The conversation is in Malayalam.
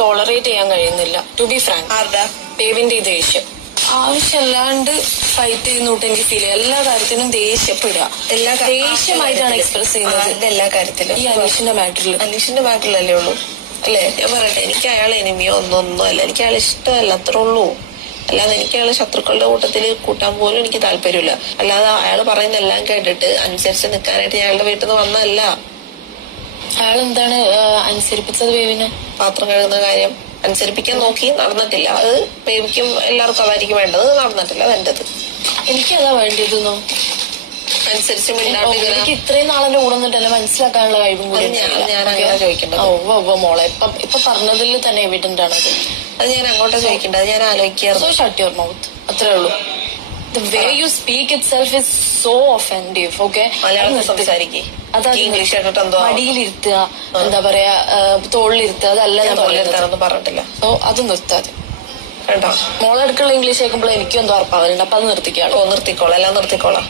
ടോളറേറ്റ് ചെയ്യാൻ കഴിയുന്നില്ല. ടു ബി ഫ്രാങ്ക്, ബേബിന്റെ ഈ ദേഷ്യം ആവശ്യമില്ലാണ്ട് ഫൈറ്റ് ചെയ്യുന്നോട്ട് എനിക്ക് ഫീൽ ചെയ്യാം. എല്ലാ കാര്യത്തിനും ദേഷ്യപ്പെടുക, ദേഷ്യമായിട്ടാണ് എക്സ്പ്രസ് ചെയ്യുന്നത്. എല്ലാ കാര്യത്തിലും ഈ അനീഷിന്റെ മാറ്ററിലല്ലേ ഉള്ളൂ അല്ലേ? ഞാൻ പറയട്ടെ, എനിക്ക് അയാൾ എനിമിയോ ഒന്നും അല്ല. എനിക്ക് അയാൾ ഇഷ്ടമല്ല, അത്രേ ഉള്ളൂ. അല്ലാതെ എനിക്ക് അയാൾ ശത്രുക്കളുടെ കൂട്ടത്തിൽ കൂട്ടാൻ പോലും എനിക്ക് താല്പര്യമില്ല. അല്ലാതെ അയാൾ പറയുന്നതെല്ലാം കേട്ടിട്ട് അനുസരിച്ച് നിൽക്കാനായിട്ട് അയാളുടെ വീട്ടിൽ നിന്ന് വന്നതല്ല. അയാൾ എന്താണ് അനുസരിപ്പിച്ചത് ബേബിനെ? പാത്രം കഴുകുന്ന കാര്യം അനുസരിപ്പിക്കാൻ നോക്കി, നടന്നിട്ടില്ല. അത് ബേബിക്കും എല്ലാവർക്കും അതായിരിക്കും വേണ്ടത്, നടന്നിട്ടില്ല. അതെന്റത്. എനിക്കതാ വേണ്ടിയതെന്നോ അനുസരിച്ച് എനിക്ക് ഇത്രയും നാളെന്റെ കൂടെ നിന്നിട്ടല്ലേ മനസ്സിലാക്കാനുള്ള കഴിവും കൂടി ഞാൻ അങ്ങനെ ചോദിക്കേണ്ടത്. മോളെ ഇപ്പൊ പറഞ്ഞതിൽ തന്നെ എവിഡന്റ് ആണത്. അത് ഞാൻ അങ്ങോട്ടാ ചോദിക്കേണ്ടത്, ഞാൻ ആലോചിക്കാറ്. സോ ഷട്ട് യുവർ മൗത്ത്, അത്രേ ഉള്ളൂ. The way you speak itself is so offensive. Okay, Malayalam സംസാരിക്കേ, ഇംഗ്ലീഷ് കേട്ടിട്ട് എന്തോ മടിയിലിരുത്തുക, എന്താ പറയാ, തോളിലിരുത്തുക, അതല്ല ഞാൻ തോളിലിരുത്താനൊന്നും പറഞ്ഞിട്ടില്ല. സോ അത് നിർത്താതെ കേട്ടോ. മോളെടുക്കുള്ള ഇംഗ്ലീഷ് കേൾക്കുമ്പോൾ എനിക്കും എന്തോ ഉറപ്പാവലുണ്ട്. അപ്പൊ അത് നിർത്തിക്കാളോ? നിർത്തിക്കോളാം, എല്ലാം നിർത്തിക്കോളാം.